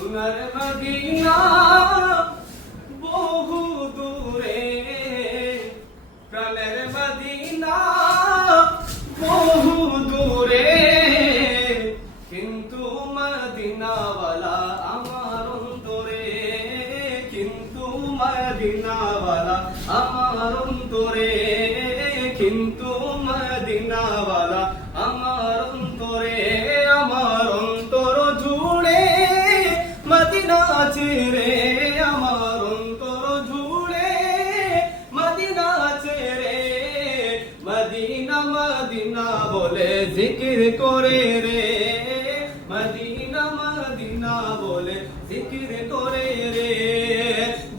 সোনার মদিনা বহু দূরে, প্রাণের মদিনা বহু দূরে, কিন্তু মদিনাওয়ালা আমার অন্তরে, কিন্তু মদিনাওয়ালা আমার অন্তরে, কিন্তু মদিনাওয়ালা আমার অন্তরে। আমার অন্তর জুড়ে মদিনা চিরে, আমার অন্তর জুড়ে মদিনা চিরে, মদিনা মদিনা বলে জিকির করে রে, মদিনা মদিনা বলে জিকির করে রে।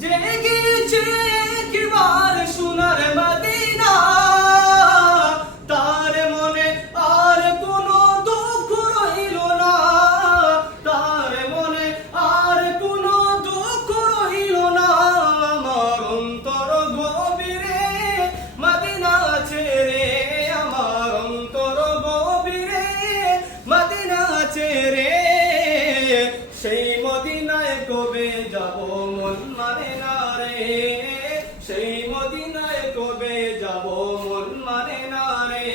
জেগেছে একবার সোনার মদিনা, তার মনে আর কোনো দুঃখ রইল না, তার মনে আর কোনো দুঃখ রইল না। আমার অন্তর গভীরে মদিনা ছেড়ে, আমার অন্তর গভীরে মদিনা ছেড়ে, সেই মদিনায় কবে যাব মন মানে না রে, সেই মদিনায় কবে যাব মন মানে না রে,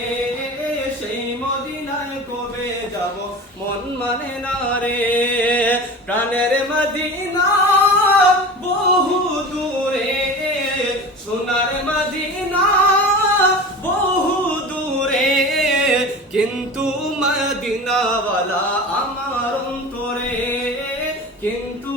সেই মদিনায় কবে যাব মন মানে না রে। প্রাণের মদিনা বহু দূরে, সোনার মদিনা বহু দূরে, কিন্তু মদিনাওয়ালা আমার অন্তরে, কিন্তু